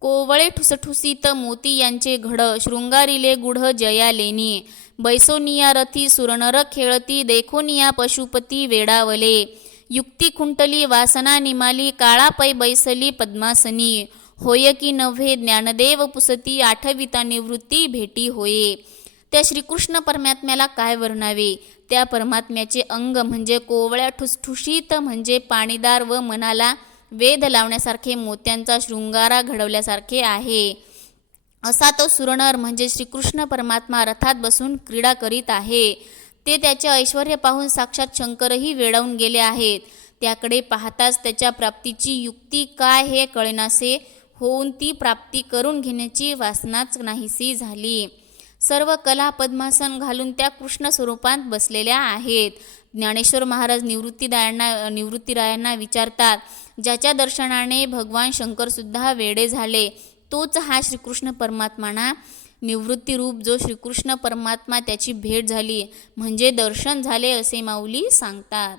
कोवळे ठुसठुसीत मोती यांचे घड शृंगारिले गुढ जया लेनी बैसोनिया रथी सुरनर खेळती देखोनिया पशुपती वेडावले. युक्ती खुंटली वासना निमाली काळा पै बैसली पद्मासनी. होय की नव्हे ज्ञानदेव पुसती आठविता निवृत्ती भेटी होये. त्या श्रीकृष्ण परमात्म्याला काय वर्णावे? त्या परमात्म्याचे अंग म्हणजे कोवळ्या ठुसठुशीत म्हणजे पाणीदार व मनाला वेध लावण्यासारखे मोत्यांचा शृंगारा घडवल्यासारखे आहे. असा तो सुरनर म्हणजे श्रीकृष्ण परमात्मा रथात बसून क्रीडा करीत आहे. ते त्याचे ऐश्वर पाहून साक्षात शंकरही वेडावून गेले आहेत. त्याकडे पाहताच त्याच्या प्राप्तीची युक्ती काय हे कळेनासे होऊन ती प्राप्ती करून घेण्याची वासनाच नाहीशी झाली. सर्व कला पद्मासन घालून त्या कृष्ण स्वरूपात बसलेल्या आहेत. ज्ञानेश्वर महाराज निवृत्तीदायांना निवृत्तीरायांना विचारतात ज्याच्या दर्शनाने भगवान शंकरसुद्धा वेडे झाले तोच हा श्रीकृष्ण परमात्माना निवृत्तीरूप जो श्रीकृष्ण परमात्मा त्याची भेट झाली म्हणजे दर्शन झाले असे माऊली सांगतात.